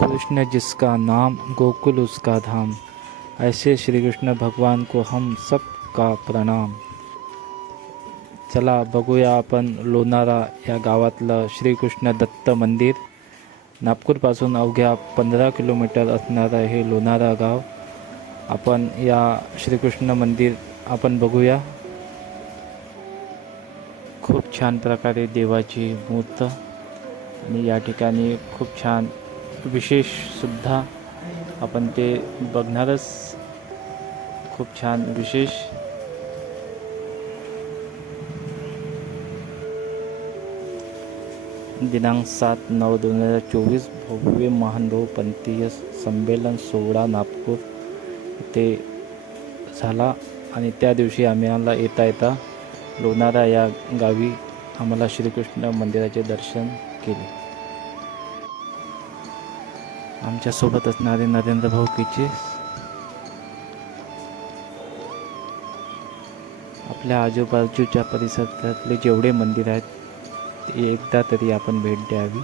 कृष्ण जिसका नाम गोकुल उसका धाम। ऐसे श्री कृष्ण भगवान को हम सब का प्रणाम। चला बघूया आपण लोणारा या गावातलं श्रीकृष्ण दत्त मंदिर। नागपूरपासून अवघ्या पंधरा किलोमीटर असणारं हे लोणारा गाव। आपण या श्रीकृष्ण मंदिर आपण बघूया। खूप छान प्रकारे देवाची मूर्त। आणि या ठिकाणी खूप छान विशेषसुद्धा आपण ते बघणारच. खूप छान विशेष. दिनांक सात नऊ दोन हजार चोवीस भव्य महानुभाव पंथीय संमेलन सोहळा नागपूर. ते झाला आणि त्या दिवशी आम्ही आम्हाला येता येता लोणारा या गावी आम्हाला श्रीकृष्ण मंदिराचे दर्शन केले. आमच्यासोबत असणारे नरेंद्र भाऊ किचे आपल्या आजूबाजूच्या परिसरातले जेवढे मंदिर आहेत ते एकदा तरी आपण भेट द्यावी.